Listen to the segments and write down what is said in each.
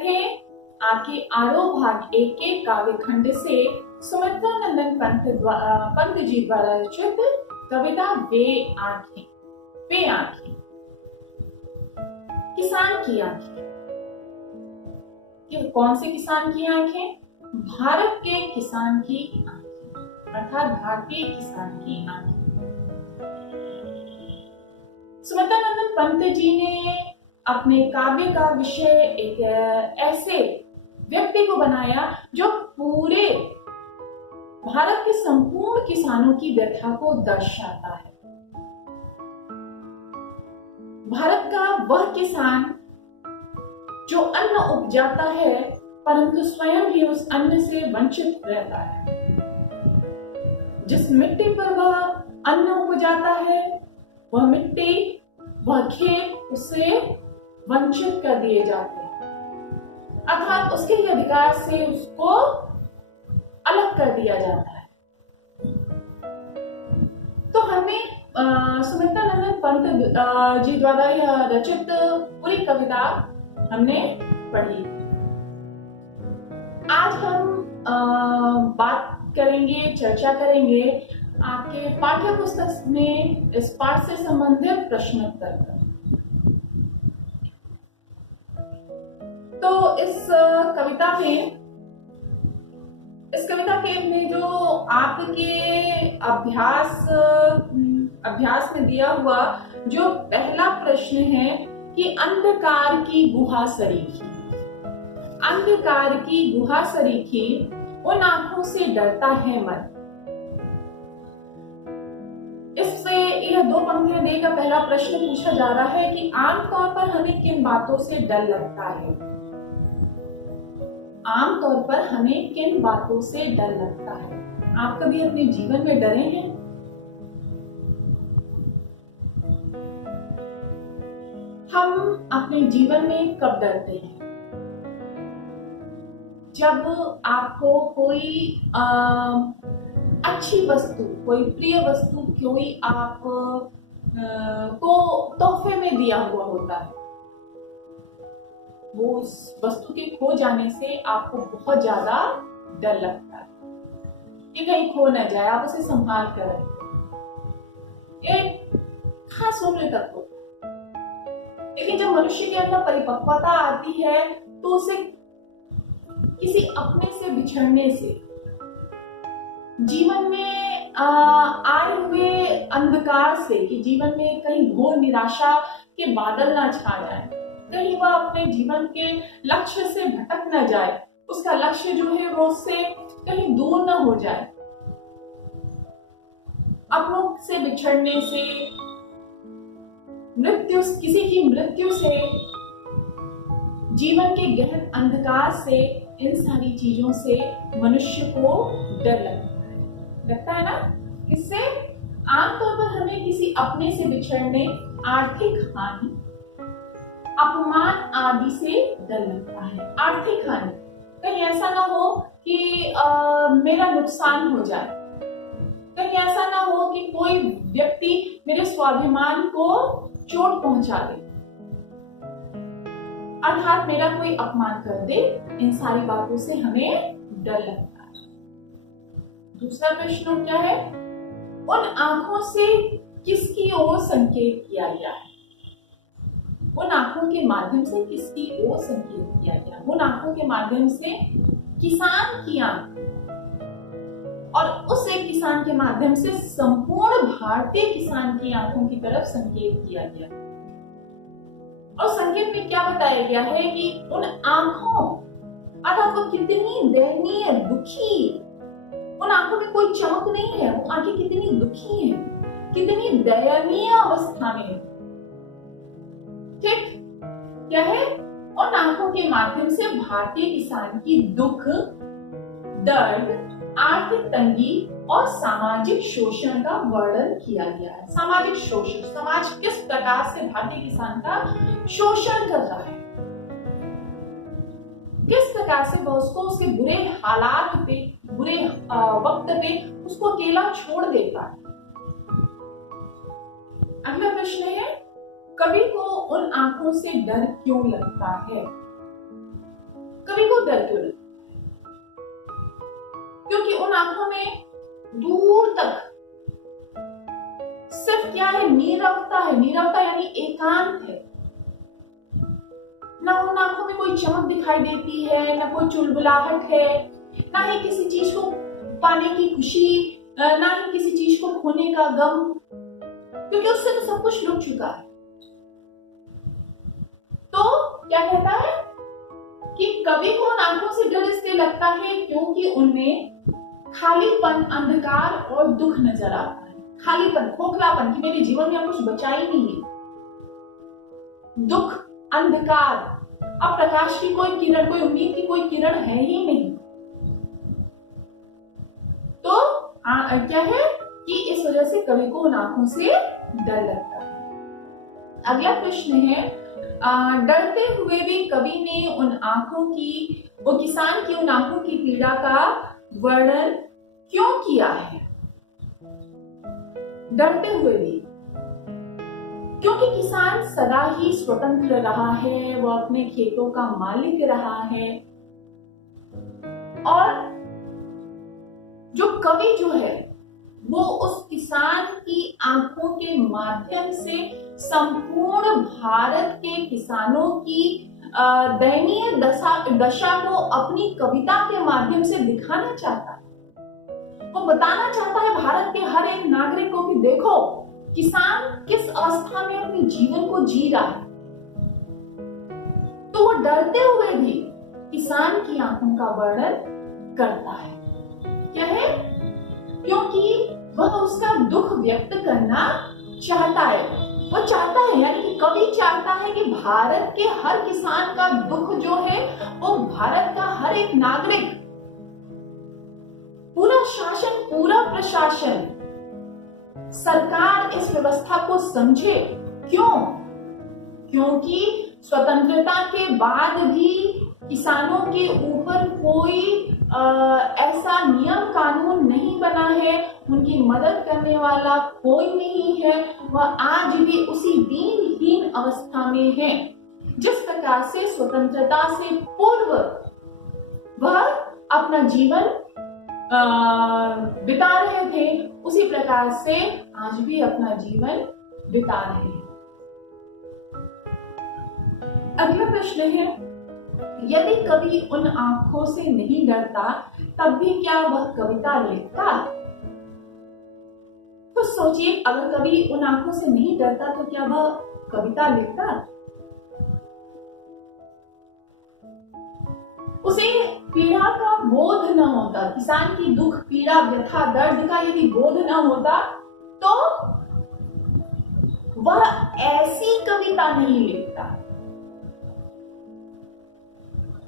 आपके आरोह भाग 1 के काव्य खंड से सुमित्रा नंदन पंत जी द्वारा रचित कविता वे आंखें। वे आंखें, किसान की आंखें। कौन से किसान की आंखें? भारत के किसान की आंखें, अर्थात भारतीय किसान की आंखें। सुमित्रा नंदन पंत जी ने अपने काव्य का विषय एक ऐसे व्यक्ति को बनाया जो पूरे भारत के संपूर्ण किसानों की व्यथा को दर्शाता है। भारत का वह किसान जो अन्न उपजाता है परंतु स्वयं ही उस अन्न से वंचित रहता है। जिस मिट्टी पर वह अन्न उपजाता है वह मिट्टी, वह खेत उससे वंचित कर दिए जाते हैं, अर्थात उसके अधिकार से उसको अलग कर दिया जाता है। तो हमें सुमित्रा नंदन पंत जी द्वारा यह रचित पूरी कविता हमने पढ़ी। आज हम बात करेंगे, चर्चा करेंगे आपके पाठ्य पुस्तक में इस पाठ से संबंधित प्रश्नोत्तर पर। तो इस कविता में जो आपके अभ्यास में दिया हुआ जो पहला प्रश्न है कि अंधकार की गुहा सरीखी। अंधकार की गुहा सरीखी उन आंखों से डरता है मन। इससे यह 2 पंक्तियां देकर पहला प्रश्न पूछा जा रहा है कि आमतौर पर हमें किन बातों से डर लगता है? आमतौर पर हमें किन बातों से डर लगता है? आप कभी अपने जीवन में डरे हैं? हम अपने जीवन में कब डरते हैं? जब आपको कोई अच्छी वस्तु, कोई प्रिय वस्तु, कोई आप को तोहफे में दिया हुआ होता है, वो उस वस्तु के खो जाने से आपको बहुत ज्यादा डर लगता है कि कहीं खो न जाए, आप उसे संभाल कर रखें। एक खास उम्र तक होता है, लेकिन जब मनुष्य के अंदर परिपक्वता आती है तो उसे किसी अपने से बिछड़ने से, जीवन में आए हुए अंधकार से, कि जीवन में कहीं घोर निराशा के बादल ना छा जाए, कहीं वह अपने जीवन के लक्ष्य से भटक न जाए, उसका लक्ष्य जो है वो उससे कहीं दूर न हो जाए। अपनों से बिछड़ने से, किसी की मृत्यु से, जीवन के गहन अंधकार से, इन सारी चीजों से मनुष्य को डर लगता है ना? किससे? आमतौर पर हमें किसी अपने से बिछड़ने, आर्थिक हानि, अपमान आदि से डर लगता है। आर्थिक हानि, कहीं ऐसा ना हो कि मेरा नुकसान हो जाए, कहीं ऐसा ना हो कि कोई व्यक्ति मेरे स्वाभिमान को चोट पहुंचा दे, अर्थात मेरा कोई अपमान कर दे। इन सारी बातों से हमें डर लगता है। दूसरा प्रश्न क्या है? उन आंखों से किसकी ओर संकेत किया गया है? उन आंखों के माध्यम से किसकी ओर संकेत किया गया? उन आंखों के माध्यम से किसान की आंख, और उस एक किसान के माध्यम से संपूर्ण भारतीय किसान की आंखों की तरफ संकेत किया गया। और संकेत में क्या बताया गया है कि उन आंखों, अर्थात वो कितनी दयनीय, दुखी, उन आंखों में कोई चमक नहीं है, वो आंखें कितनी दुखी हैं, कितनी दयनीय अवस्था में। ठीक क्या है? उन आंखों के माध्यम से भारतीय किसान की दुख, दर्द, आर्थिक तंगी और सामाजिक शोषण का वर्णन किया गया है। सामाजिक शोषण, समाज किस प्रकार से भारतीय किसान का शोषण कर रहा है, किस प्रकार से वह उसको उसके बुरे हालात पे, बुरे वक्त पे उसको अकेला छोड़ देता है। अगला प्रश्न है, कवि को उन आंखों से डर क्यों लगता है? कवि को डर क्यों लगता? क्योंकि उन आंखों में दूर तक सिर्फ क्या है, नीरवता है। नीरवता यानी एकांत है। ना उन आंखों में कोई चमक दिखाई देती है, ना कोई चुलबुलाहट है, ना ही किसी चीज को पाने की खुशी, ना ही किसी चीज को खोने का गम, क्योंकि उससे तो सब कुछ लुट चुका है। तो क्या कहता है कि कवि को उन आंखों से डर इसलिए लगता है क्योंकि उनमें खालीपन, अंधकार और दुख नजर आता है। खालीपन, खोखलापन, कि मेरे जीवन में अब कुछ बचा ही नहीं है। दुख, अंधकार, अब प्रकाश की कोई किरण, कोई उम्मीद की कोई किरण है ही नहीं। तो क्या है कि इस वजह से कवि को उन आंखों से डर लगता है। अगला प्रश्न है, डरते हुए भी कवि ने उन आंखों की, वो किसान की उन आंखों की पीड़ा का वर्णन क्यों किया है? डरते हुए भी, क्योंकि किसान सदा ही स्वतंत्र रहा है, वो अपने खेतों का मालिक रहा है, और जो कवि जो है वो उस किसान की आंखों के माध्यम से संपूर्ण भारत के किसानों की दयनीय दशा को अपनी कविता के माध्यम से दिखाना चाहता है। वो बताना चाहता है भारत के हर एक नागरिक को कि देखो किसान किस अवस्था में अपने जीवन को जी रहा है। तो वो डरते हुए भी किसान की आंखों का वर्णन करता है। क्या है? क्योंकि वह उसका दुख व्यक्त करना चाहता है। वो चाहता है, यानी कि कवि चाहता है कि भारत के हर किसान का दुख जो है वो भारत का हर एक नागरिक, पूरा शासन, पूरा प्रशासन, सरकार इस व्यवस्था को समझे। क्यों? क्योंकि स्वतंत्रता के बाद भी किसानों के ऊपर कोई ऐसा नियम कानून नहीं बना है, उनकी मदद करने वाला कोई नहीं है। वह आज भी उसी दीनहीन अवस्था में है। जिस प्रकार से स्वतंत्रता से पूर्व वह अपना जीवन बिता रहे थे, उसी प्रकार से आज भी अपना जीवन बिता रहे हैं। अगला प्रश्न है, यदि कवि उन आंखों से नहीं डरता तब भी क्या वह कविता लिखता? तो सोचिए, अगर कवि उन आंखों से नहीं डरता तो क्या वह कविता लिखता? उसे पीड़ा का बोध न होता, किसान की दुख, पीड़ा, व्यथा, दर्द का यदि बोध न होता तो वह ऐसी कविता नहीं लिखता।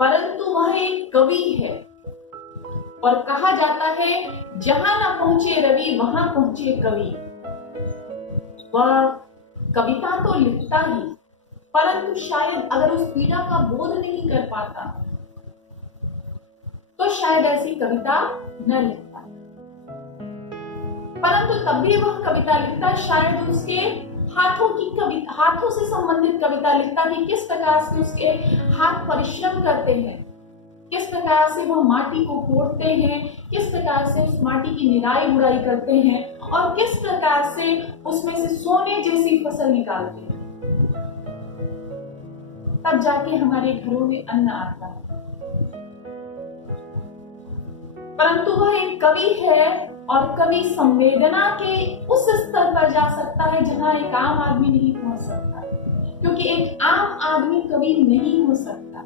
परंतु वह एक कवि है, और कहा जाता है जहां न पहुंचे रवि वहां पहुंचे कवि। वह कविता तो लिखता ही, परंतु शायद अगर उस पीड़ा का बोध नहीं कर पाता तो शायद ऐसी कविता न लिखता। परंतु तब भी वह कविता लिखता, शायद उसके हाथों की कविता, हाथों से संबंधित कविता लिखता कि किस प्रकार से उसके हाथ परिश्रम करते हैं, किस प्रकार से वह माटी को कोड़ते हैं, किस प्रकार से उस माटी की निराई गुड़ाई करते हैं, और किस प्रकार से उसमें से सोने जैसी फसल निकालते हैं। तब जाके हमारे घरों में अन्न आता है। परंतु वह एक कवि है, और कवि संवेदना के उस स्तर पर जा सकता है जहां एक आम आदमी नहीं पहुंच सकता, क्योंकि एक आम आदमी कवि नहीं हो सकता।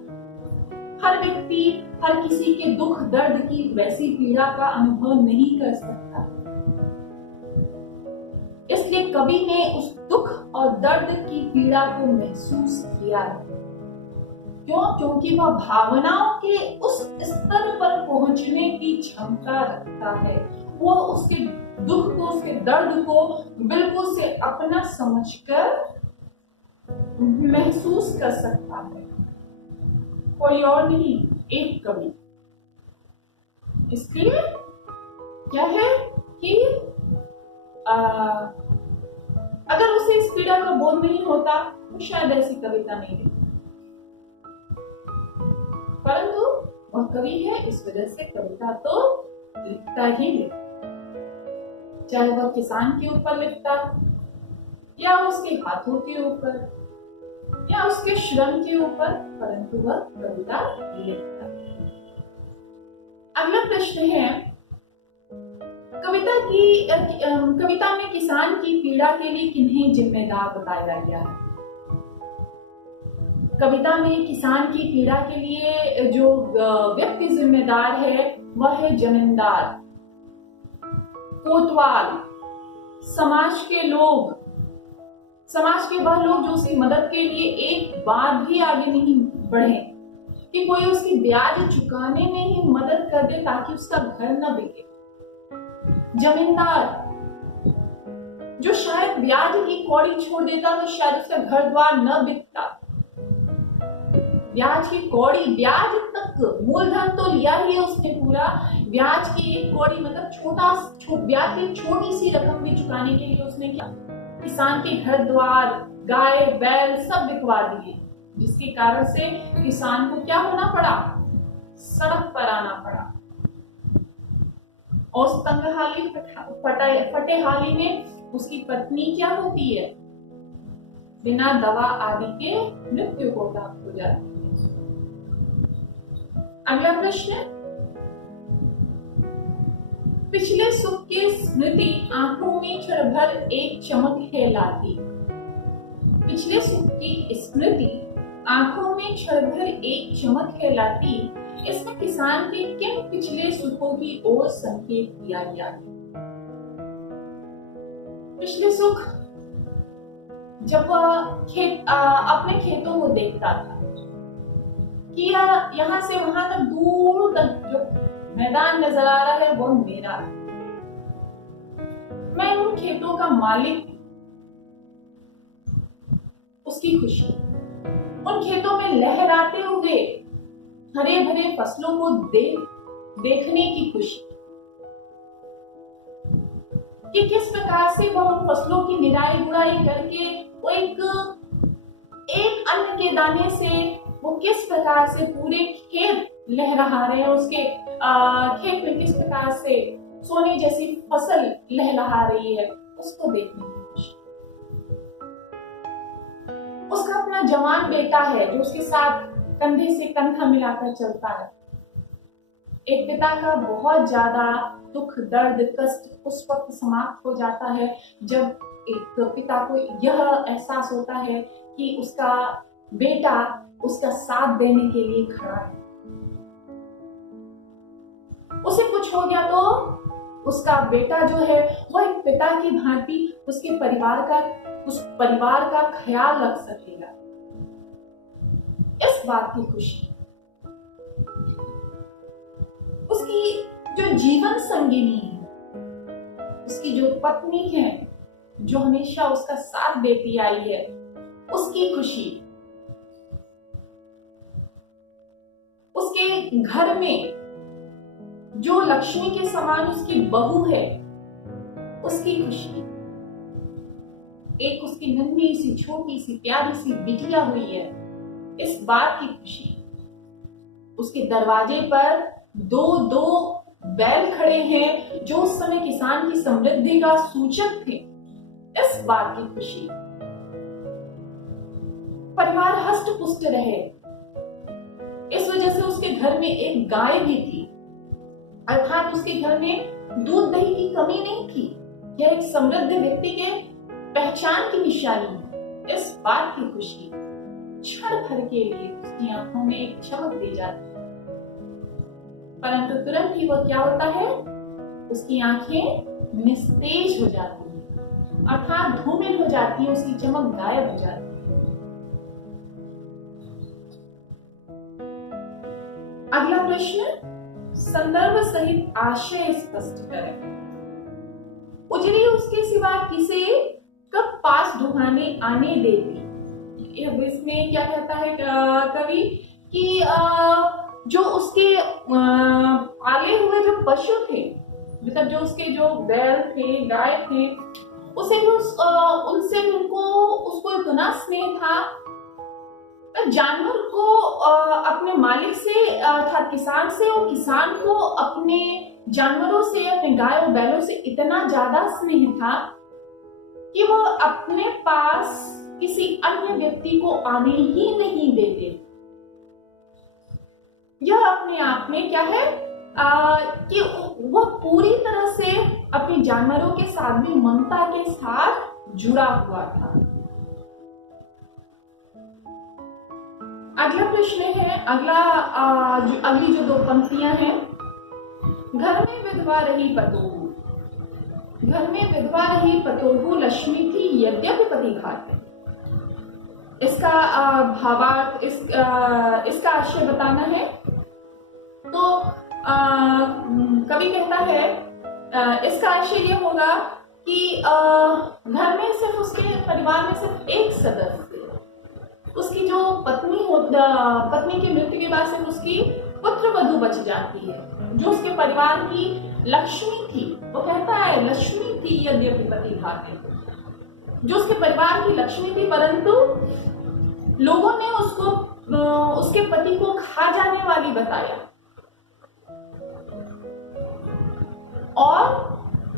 हर व्यक्ति हर किसी के दुख दर्द की वैसी पीड़ा का अनुभव नहीं कर सकता। इसलिए कवि ने उस दुख और दर्द की पीड़ा को महसूस किया है। क्यों? क्योंकि वह भावनाओं के उस स्तर पर पहुंचने की क्षमता रखता है। वो उसके दुख को, उसके दर्द को बिल्कुल से अपना समझकर महसूस कर सकता है, कोई और नहीं, एक कवि। इसलिए क्या है कि अगर उसे इस पीड़ा का बोध नहीं होता तो शायद ऐसी कविता नहीं लिखती। परंतु वह कवि है, इस वजह से कविता तो लिखता ही लिखता, चाहे वह किसान के ऊपर लिखता या उसके हाथों के ऊपर या उसके श्रम के ऊपर, परंतु वह कविता लिखता। अगला प्रश्न है, कविता में किसान की पीड़ा के लिए किन्हें जिम्मेदार बताया गया है? कविता में किसान की पीड़ा के लिए जो व्यक्ति जिम्मेदार है वह है जमींदार, कोतवाल, समाज के लोग, समाज के वह लोग जो उसकी मदद के लिए एक बार भी आगे नहीं बढ़े कि कोई उसकी ब्याज चुकाने में ही मदद कर दे ताकि उसका घर न बिके। जमींदार जो शायद ब्याज की कौड़ी छोड़ देता तो शायद उसका घर द्वार न बिकता। ब्याज की कौड़ी, ब्याज तक, मूलधन तो लिया ही है उसने पूरा, ब्याज की एक कौड़ी मतलब ब्याज की छोटी सी रकम भी चुकाने के लिए उसने क्या, किसान के घर द्वार, गाय बैल सब बिकवा दिए, जिसके कारण से किसान को क्या होना पड़ा, सड़क पर आना पड़ा। और उस तंगहाली फटेहाली में उसकी पत्नी क्या होती है, बिना दवा आदि के मृत्यु को प्राप्त हो जाती है। अगला प्रश्न, पिछले सुख की स्मृति आंखों में क्षण भर एक चमक है लाती। पिछले सुख की स्मृति आंखों में क्षण भर एक चमक है लाती, इसमें किसान के किन पिछले सुखों की ओर संकेत किया गया है? पिछले सुख, जब वह अपने खेतों को देखता था कि यहाँ से वहां तक दूर तक जो मैदान नजर आ रहा है वो मेरा है, मैं उन खेतों का मालिक, उसकी खुशी, उन खेतों में लहराते हुए हरे भरे फसलों को देखने की खुशी कि किस प्रकार से वह उन फसलों की निराई गुड़ाई करके वो एक अन्न के दाने से वो किस प्रकार से पूरे खेत लहरा रहे हैं, उसके खेत में किस प्रकार से सोने जैसी फसल लहरा रही है, उसको देखने की खुशी। उसका अपना जवान बेटा है जो उसके साथ कंधे से कंधा मिलाकर चलता है। एक पिता का बहुत ज्यादा दुख, दर्द, कष्ट उस वक्त समाप्त हो जाता है जब एक पिता को यह एहसास होता है कि उसका बेटा उसका साथ देने के लिए खड़ा है। उसे कुछ हो गया तो उसका बेटा जो है वह एक पिता की भांति उस परिवार का ख्याल रख सकेगा। इस बात की खुशी, उसकी जो जीवन संगिनी है, उसकी जो पत्नी है जो हमेशा उसका साथ देती आई है, उसकी खुशी, उसके घर में जो लक्ष्मी के समान उसकी बहू है उसकी खुशी, एक उसकी नन्ही सी छोटी सी प्यारी सी बिटिया हुई है, इस बात की खुशी। उसके दरवाजे पर दो बैल खड़े हैं जो उस समय किसान की समृद्धि का सूचक थे, इस बात की खुशी। परिवार हष्ट पुष्ट रहे, इस वजह से उसके घर में एक गाय भी थी, अर्थात उसके घर में दूध दही की कमी नहीं थी। यह एक समृद्ध व्यक्ति के पहचान की निशानी है, इस बात की खुशी क्षण भर के लिए उसकी आंखों में एक चमक दी जाती है, परंतु तुरंत ही वह क्या होता है, उसकी आंखें निस्तेज हो जाती हैं, अर्थात धूमिल हो जाती है, उसकी चमक गायब हो जाती है। अगला प्रश्न, संदर्भ सहित आशय स्पष्ट करें। उजली उसके सिवा किसे कब पास दुहाने आने देती। इसमें क्या कहता है कवि कि जो उसके पाले हुए जो पशु थे, मतलब जो उसके जो बैल थे, गाय थे, उसे उनसे उसको इतना स्नेह था, तो जानवर को अपने मालिक से अर्थात किसान से, और किसान को अपने जानवरों से, अपने गाय और बैलों से इतना ज्यादा स्नेह था कि वो अपने पास किसी अन्य व्यक्ति को आने ही नहीं देते। यह अपने आप में क्या है कि वह पूरी तरह से अपने जानवरों के साथ भी ममता के साथ जुड़ा हुआ था। अगला प्रश्न है, अगली जो 2 पंक्तियां हैं, घर में विधवा रही पतोहू, घर में विधवा रही पतोहू लक्ष्मी थी यद्यपि पति घात। इसका भावार्थ, इसका आशय बताना है। तो कवि कहता है इसका आशय ये होगा कि घर में सिर्फ उसके परिवार में सिर्फ एक सदस्य, उसकी जो पत्नी की मृत्यु के बाद सिर्फ उसकी पुत्र वधू बच जाती है, जो उसके परिवार की लक्ष्मी थी। वो कहता है लक्ष्मी थी यद्यपि पति घात, जो उसके परिवार की लक्ष्मी थी, परंतु लोगों ने उसको उसके पति को खा जाने वाली बताया, और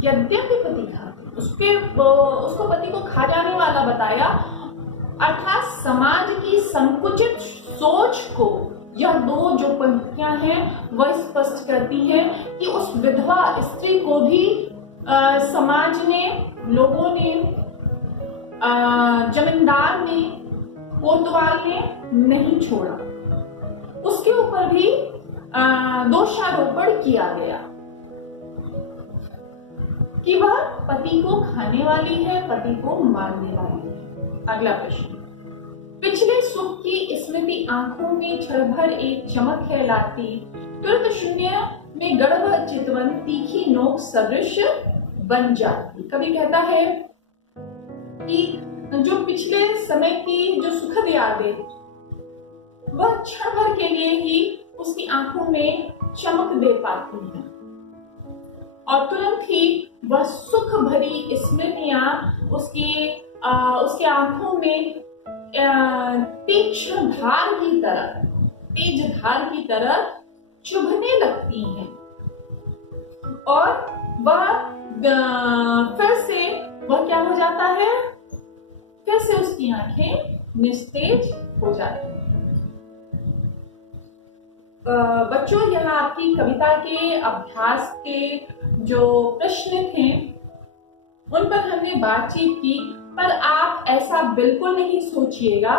यद्यपि पति घात, उसको पति को खा जाने वाला बताया। अर्थात समाज की संकुचित सोच को यह 2 जो पंक्तियां हैं वह स्पष्ट करती हैं कि उस विधवा स्त्री को भी समाज ने, लोगों ने, जमींदार ने, कोतवाल ने नहीं छोड़ा, उसके ऊपर भी दोषारोपण किया गया कि वह पति को खाने वाली है, पति को मारने वाली है। अगला प्रश्न, पिछले सुख की स्मृति आंखों में क्षण भर एक चमक है लाती, तुरंत शून्य में गड़बड़ चितवन तीखी नोक सदृश बन जाती। कवि कहता है कि जो पिछले समय की जो सुखद यादें, वह क्षण भर के लिए ही उसकी आंखों में चमक दे पाती हैं, और तुरंत ही वह सुख भरी स्मृतियां उसके आंखों में तीक्ष्ण धार की तरह, तेज धार की तरह चुभने लगती हैं, और वह फिर से वह क्या हो जाता है, फिर से उसकी आंखें निस्तेज हो जाती हैं। बच्चों, यह आपकी कविता के अभ्यास के जो प्रश्न थे उन पर हमने बातचीत की, पर आप ऐसा बिल्कुल नहीं सोचिएगा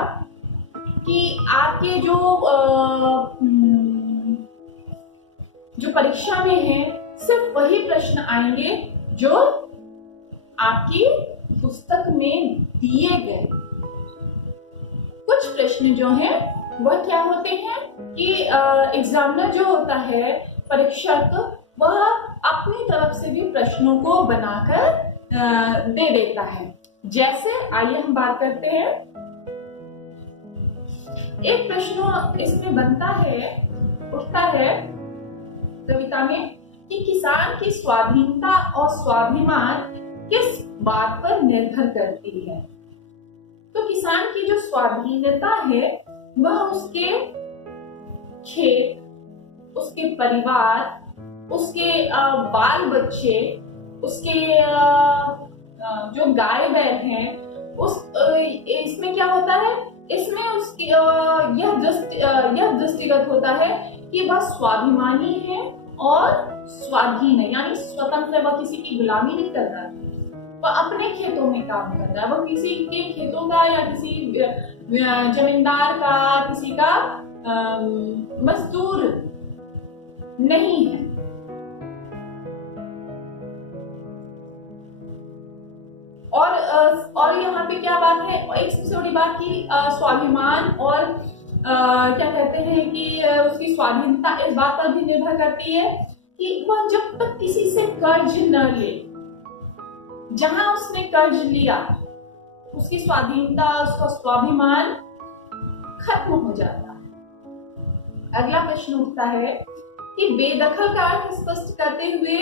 कि आपके जो परीक्षा में है सिर्फ वही प्रश्न आएंगे जो आपकी पुस्तक में दिए गए। कुछ प्रश्न जो हैं वह क्या होते हैं कि एग्जामिनर जो होता है, परीक्षक, वह अपनी तरफ से भी प्रश्नों को बनाकर दे देता है। जैसे आइए हम बात करते हैं। एक प्रश्न इसमें बनता है, उठता है कविता में कि किसान की स्वाधीनता और स्वाभिमान किस बात पर निर्भर करती है। तो किसान की जो स्वाधीनता है वह उसके खेत, उसके परिवार, उसके बाल बच्चे, उसके जो गाय बैल हैं, इसमें क्या होता है, इसमें उसकी यह दृष्टिगत होता है कि वह स्वाभिमानी है और स्वाधीन है, यानी स्वतंत्र है। वह किसी की गुलामी नहीं कर रहा है, वह अपने खेतों में काम कर रहा है, वह किसी के खेतों का या किसी जमींदार का, किसी का मजदूर नहीं है। और यहाँ पे क्या बात है, एक सबसे बड़ी बात की स्वाभिमान और क्या कहते हैं कि उसकी स्वाधीनता इस बात पर भी निर्भर करती है कि वह जब तक किसी से कर्ज न ले, जहां उसने कर्ज लिया उसकी स्वाधीनता, उसका स्वाभिमान खत्म हो जाता है। अगला प्रश्न उठता है कि बेदखल का अर्थ स्पष्ट करते हुए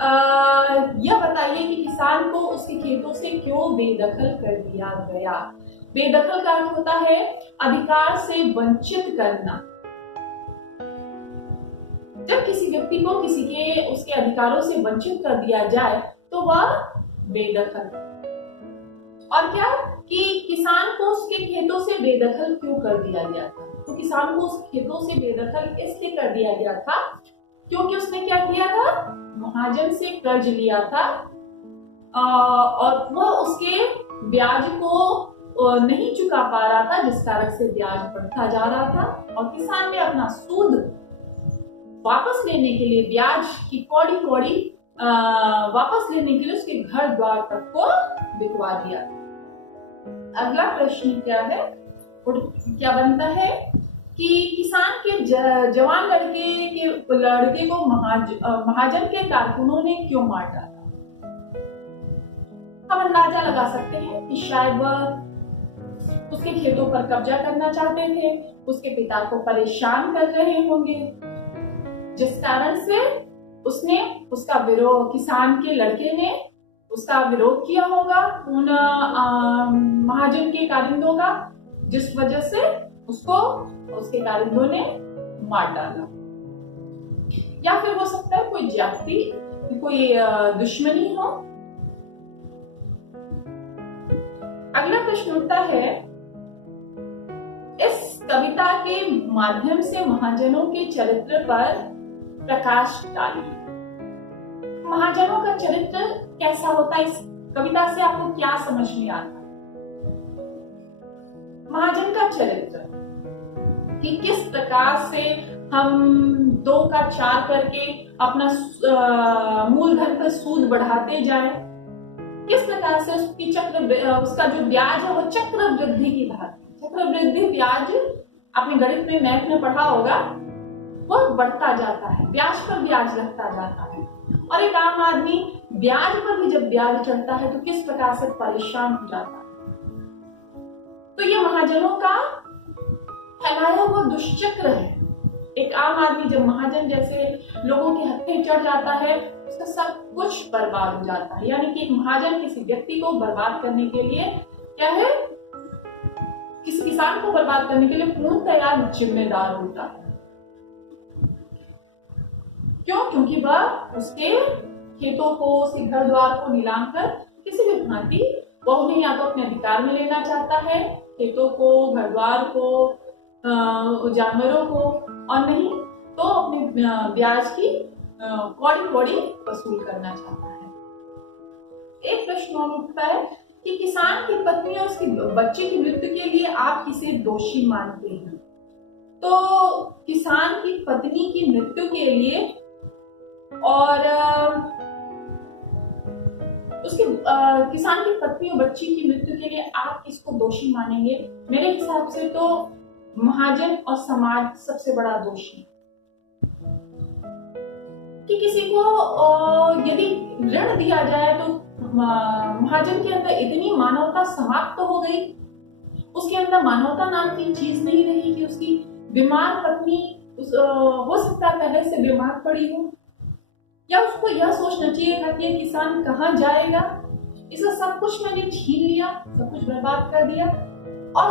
यह बताइए कि किसान को उसके खेतों से क्यों बेदखल कर दिया गया। बेदखल का अर्थ होता है अधिकार से वंचित करना। जब किसी व्यक्ति को किसी के उसके अधिकारों से वंचित कर दिया जाए तो वह बेदखल। और क्या कि किसान को उसके खेतों से बेदखल क्यों कर दिया गया था? तो किसान को उस खेतों से बेदखल इसलिए कर दिया गया था क्योंकि उसने क्या किया था, महाजन से कर्ज लिया था और वह उसके ब्याज को नहीं चुका पा रहा था, जिस कारण से ब्याज बढ़ता जा रहा था। और किसान ने अपना सूद वापस लेने के लिए, ब्याज की कौड़ी कौड़ी वापस लेने के लिए उसके घर द्वार तक को बिकवा दिया। अगला प्रश्न क्या है, क्या बनता है कि किसान के जवान लड़के को महाजन के कारकुनों ने क्यों मार डाला? हम अंदाजा लगा सकते हैं कि शायद वह उसके खेतों पर कब्जा करना चाहते थे, उसके पिता को परेशान कर रहे होंगे, जिस कारण से उसने उसका विरोध, किसान के लड़के ने उसका विरोध किया होगा उन महाजन के कारिंदों का, जिस वजह से उसको उसके कारिंदों ने मार डाला। या फिर हो सकता है कोई जाति, कोई दुश्मनी हो। अगला प्रश्न उठता है, इस कविता के माध्यम से महाजनों के चरित्र पर प्रकाश डालिए। महाजनों का चरित्र कैसा होता है, इस कविता से आपको क्या समझ में आता है? महाजन का चरित्र कि किस प्रकार से हम 2 का 4 करके अपना मूलधन पर सूद बढ़ाते जाएं, किस प्रकार से उसका जो ब्याज है वो चक्र वृद्धि की भांति, चक्र वृद्धि ब्याज आपने गणित में मैथ में पढ़ा होगा, वो बढ़ता जाता है, ब्याज पर ब्याज लगता जाता है। और एक आम आदमी ब्याज पर भी जब ब्याज चढ़ता है तो किस प्रकार से परेशान हो जाता है। तो ये महाजनों का फैलाया हुआ दुष्चक्र है। एक आम आदमी जब महाजन जैसे लोगों के हत्थे चढ़ जाता है, उसका सब कुछ बर्बाद हो जाता है। यानी कि एक महाजन किसी व्यक्ति को बर्बाद करने के लिए क्या है, किसी किसान को बर्बाद करने के लिए पूर्णतया जिम्मेदार होता है। क्यों? क्योंकि वह उसके खेतों को, उसके घर द्वार को नीलाम कर किसी भी भांति वह उन्हें या तो अपने अधिकार में लेना चाहता है, खेतों को, घर द्वार को, जानवरों को, और नहीं तो अपने ब्याज की कौड़ी कौड़ी वसूल करना चाहता है। एक प्रश्न और उठता है कि किसान की पत्नी और उसके बच्चे की मृत्यु के लिए आप किसे दोषी मानते हैं? तो किसान की पत्नी की मृत्यु के लिए और उसके किसान की पत्नी और बच्ची की मृत्यु के लिए आप किसको दोषी मानेंगे? मेरे हिसाब से तो महाजन और समाज सबसे बड़ा दोषी। कि किसी को यदि ऋण दिया जाए तो महाजन के अंदर इतनी मानवता समाप्त तो हो गई, उसके अंदर मानवता नाम की चीज नहीं रही कि उसकी बीमार पत्नी हो सकता है पहले से बीमार पड़ी हो, या उसको यह सोचना चाहिए था कि ये किसान कहाँ जाएगा, इसका सब कुछ मैंने छीन लिया, सब कुछ बर्बाद कर दिया। और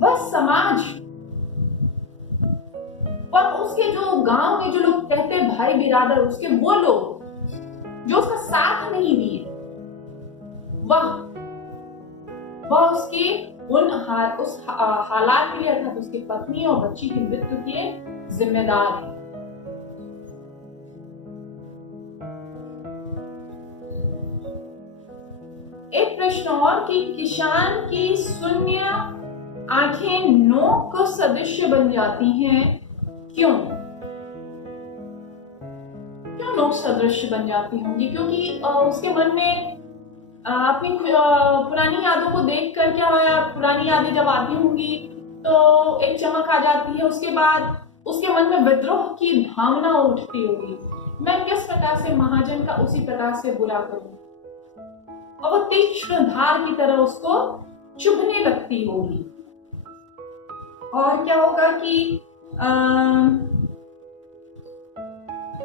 वह समाज और उसके जो गांव में जो लोग कहते हैं भाई बिरादर, उसके वो लोग जो उसका साथ नहीं दिए, वह उसके उस हालात के लिए अर्थात उसकी पत्नी और बच्ची की मृत्यु के जिम्मेदार है। एक प्रश्न और कि किसान की शून्य आंखें नोक सदृश बन जाती हैं, क्यों नोक सदृश बन जाती होंगी? क्योंकि उसके मन में अपनी पुरानी यादों को देखकर क्या होया, पुरानी यादें जब आती होंगी तो एक चमक आ जाती है, उसके बाद उसके मन में विद्रोह की भावना उठती होगी, मैं किस प्रकार से महाजन का उसी प्रकार से बुरा करूं, और वो तीक्ष्ण धार की तरह उसको चुभने लगती होगी। और क्या होगा कि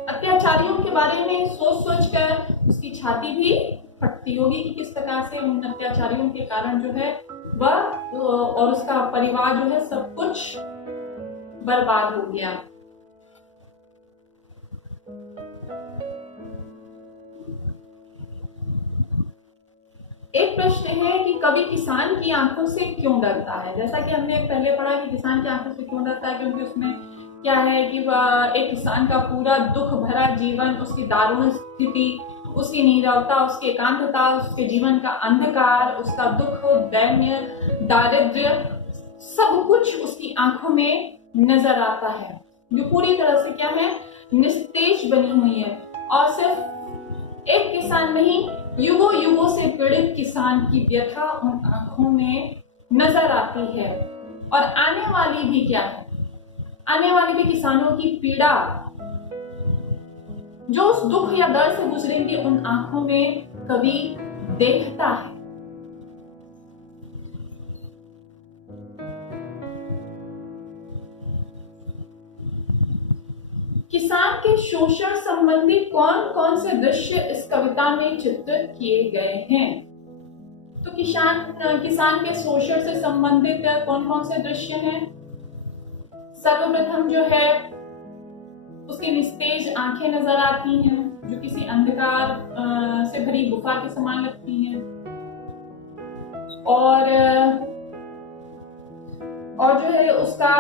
अत्याचारियों के बारे में सोच कर उसकी छाती भी फटती होगी कि किस प्रकार से उन अत्याचारियों के कारण जो है वह और उसका परिवार जो है सब कुछ बर्बाद हो गया। एक प्रश्न है कि कवि किसान की आंखों से क्यों डरता है। जैसा कि हमने पहले पढ़ा कि किसान की आंखों से क्यों डरता है, क्योंकि उसमें क्या है कि वह एक किसान का पूरा दुख भरा जीवन, उसकी दारुण स्थिति, उसकी नीरवता, उसकी एकांतता, उसके जीवन का अंधकार, उसका दुख, दैन्य, दारिद्र्य, सब कुछ उसकी आंखों में नजर आता है, जो पूरी तरह से क्या है, निस्तेज बनी हुई है। और सिर्फ एक किसान नहीं, युगों युगों से पीड़ित किसान की व्यथा उन आंखों में नजर आती है। और आने वाली भी क्या है, आने वाली भी किसानों की पीड़ा जो उस दुख या दर्द से गुजरेंगे, उन आंखों में कवि देखता है। किसान के शोषण संबंधी कौन कौन से दृश्य इस कविता में चित्रित किए गए हैं। तो किसान के शोषण से संबंधित कौन कौन से दृश्य हैं। सर्वप्रथम जो है उसकी निस्तेज आंखें नजर आती हैं, जो किसी अंधकार से भरी गुफा के समान लगती हैं। और जो है उसका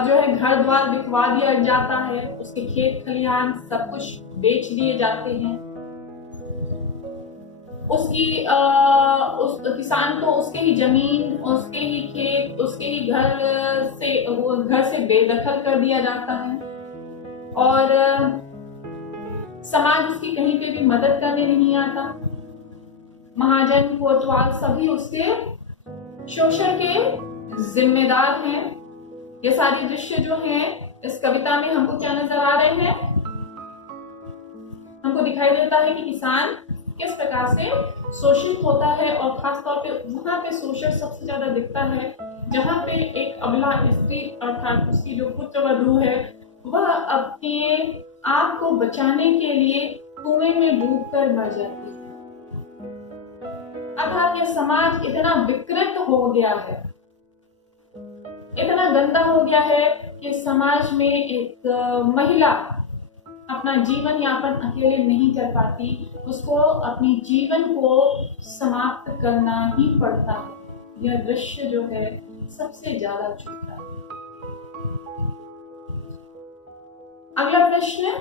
जो है घर द्वार बिकवा दिया जाता है, उसके खेत खलिहान सब कुछ बेच दिए जाते हैं। उस किसान को उसके ही जमीन, उसके ही खेत, उसके ही घर से बेदखल कर दिया जाता है। और समाज उसकी कहीं पे भी मदद करने नहीं आता। महाजन, कोतवाल सभी उसके शोषण के जिम्मेदार हैं। ये सारे दृश्य जो हैं इस कविता में हमको क्या नजर आ रहे हैं, हमको दिखाई देता है कि किसान किस प्रकार से शोषित होता है। और खासतौर पे वहां पे शोषण सबसे ज्यादा दिखता है जहां पे एक अबला स्त्री अर्थात उसकी जो पुत्रवधू है, वह अपने आप को बचाने के लिए कुएं में डूबकर मर जाती है। अर्थात यह समाज इतना विकृत हो गया है, इतना गंदा हो गया है कि समाज में एक महिला अपना जीवन यापन अकेले नहीं कर पाती, उसको अपनी जीवन को समाप्त करना ही पड़ता है। यह दृश्य जो है सबसे ज्यादा चुभता है। अगला प्रश्न,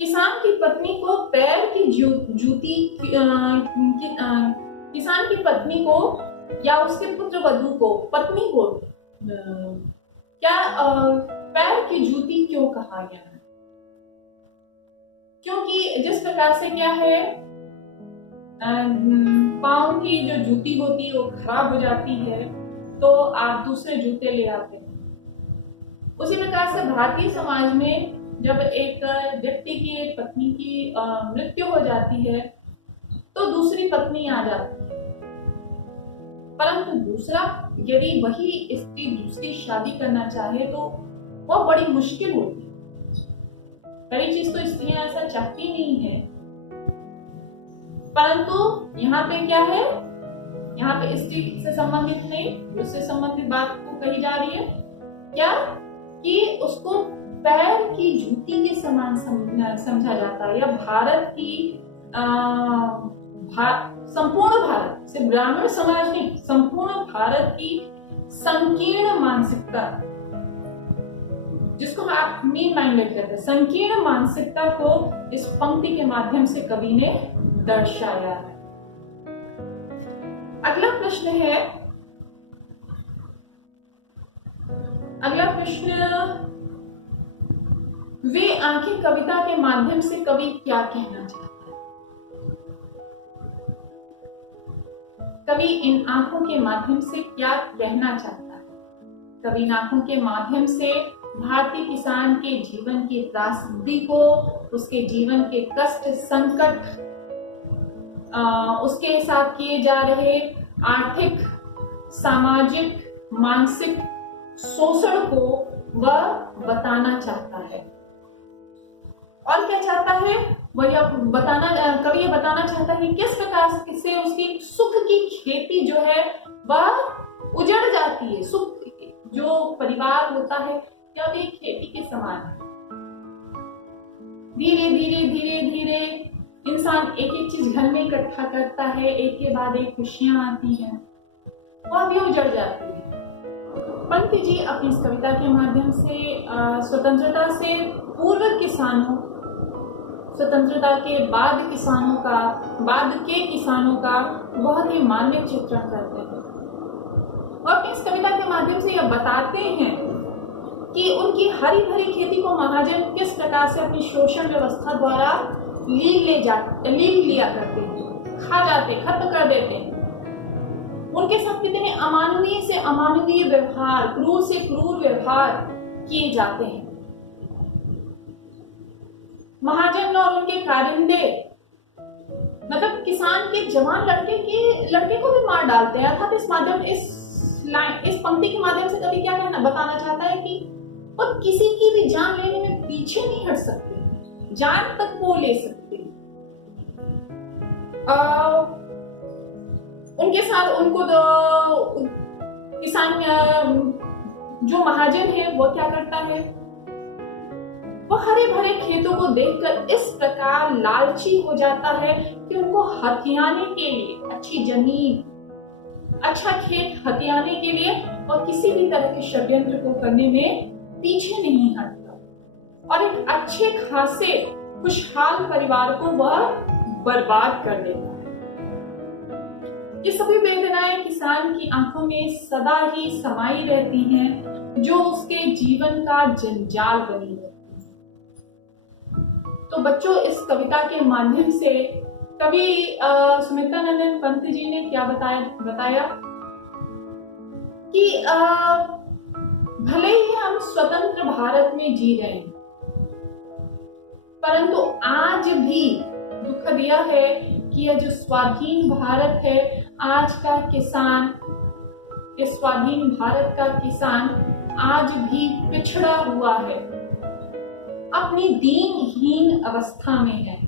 किसान की पत्नी को पैर की जूती किसान की पत्नी को या उसके पुत्र वधू को, पत्नी को क्या पैर की जूती क्यों कहा गया है। क्योंकि जिस प्रकार से क्या है, पांव की जो जूती होती है वो खराब हो जाती है, तो आप दूसरे जूते ले आते हैं। उसी प्रकार से भारतीय समाज में जब एक व्यक्ति की पत्नी की मृत्यु हो जाती है तो दूसरी पत्नी आ जाती है, परंतु दूसरा यदि वही स्त्री दूसरी शादी करना चाहे तो वह बड़ी मुश्किल होती है। पहली चीज तो स्त्रियां ऐसा चाहती नहीं है, परंतु यहाँ पे क्या है, यहाँ पे स्त्री से संबंधित नहीं, उससे संबंधित बात को कही जा रही है क्या कि उसको पैर की जूती के समान समझा जाता है। या भारत की संपूर्ण भारत, सिर्फ ग्रामीण समाज नहीं, संपूर्ण भारत की संकीर्ण मानसिकता, जिसको आप मीन माइंडेड कहते हैं, संकीर्ण मानसिकता को इस पंक्ति के माध्यम से कवि ने दर्शाया है। अगला प्रश्न है, अगला प्रश्न, वे आंखें कविता के माध्यम से कवि क्या कहना चाहता है। कवि इन आंखों के माध्यम से क्या कहना चाहता है। कवि इन आंखों के माध्यम से भारतीय किसान के जीवन की त्रासदी को, उसके जीवन के कष्ट, संकट, उसके साथ किए जा रहे आर्थिक, सामाजिक, मानसिक शोषण को वह बताना चाहता है। और क्या चाहता है वह कवि यह बताना चाहता है कि किस प्रकार से उसकी सुख की खेती जो है वह उजड़ जाती है। सुख जो परिवार होता है जब एक खेती के समान है, धीरे धीरे धीरे धीरे इंसान एक एक चीज घर में इकट्ठा करता है, एक के बाद एक खुशियां आती हैं, वह भी उजड़ जाती है। पंत जी अपनी इस कविता के माध्यम से स्वतंत्रता से पूर्व किसानों, स्वतंत्रता के बाद किसानों का, बाद के किसानों का बहुत ही मान्य चित्रण करते हैं और अपनी इस कविता के माध्यम से यह बताते हैं कि उनकी हरी भरी खेती को महाजन किस प्रकार से अपनी शोषण व्यवस्था द्वारा लीन लिया करते हैं, खा जाते, खत्म कर देते हैं। उनके साथ कितने अमानवीय से अमानवीय व्यवहार, क्रूर से क्रूर व्यवहार किए जाते हैं। महाजन और उनके कारिंदे मतलब किसान के जवान लड़के को भी मार डालते हैं। अर्थात इस पंक्ति के माध्यम से कवि क्या बताना चाहता है कि और किसी की भी जान लेने में पीछे नहीं हट सकते, जान तक वो ले सकते। उनके साथ उनको किसान जो महाजन है वो क्या करता है, वो हरे भरे खेतों को देखकर इस प्रकार लालची हो जाता है कि उनको हथियाने के लिए, अच्छी जमीन, अच्छा खेत हथियाने के लिए और किसी भी तरह के षड्यंत्र को करने में पीछे नहीं हटता और एक अच्छे खासे खुशहाल परिवार को वह बर्बाद कर देता है। ये सभी वेदनाएं किसान की आंखों में सदा ही समाई रहती हैं, जो उसके जीवन का जंजाल बनी रहती है। तो बच्चों, इस कविता के माध्यम से कवि सुमित्रानंदन पंत जी ने क्या बताया कि भले ही हम स्वतंत्र भारत में जी रहे हैं, परंतु आज भी दुख दिया है कि यह जो स्वाधीन भारत है, आज का किसान, इस स्वाधीन भारत का किसान आज भी पिछड़ा हुआ है, अपनी दीनहीन अवस्था में है।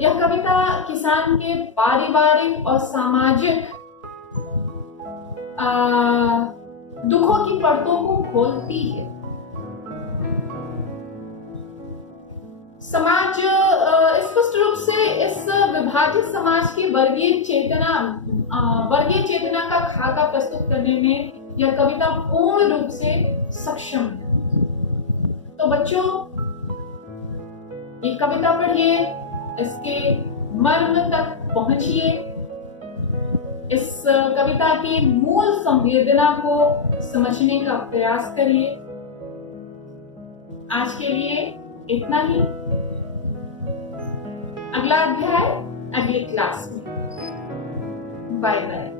यह कविता किसान के पारिवारिक और सामाजिक दुखों की परतों को खोलती है। समाज स्पष्ट रूप से इस विभाजित समाज की वर्गीय चेतना का खाका प्रस्तुत करने में यह कविता पूर्ण रूप से सक्षम है। तो बच्चों, ये कविता पढ़िए, इसके मर्म तक पहुंचिए, इस कविता की मूल संवेदना को समझने का प्रयास करिए। आज के लिए इतना ही। अगला अध्याय अगली क्लास में। Bye bye.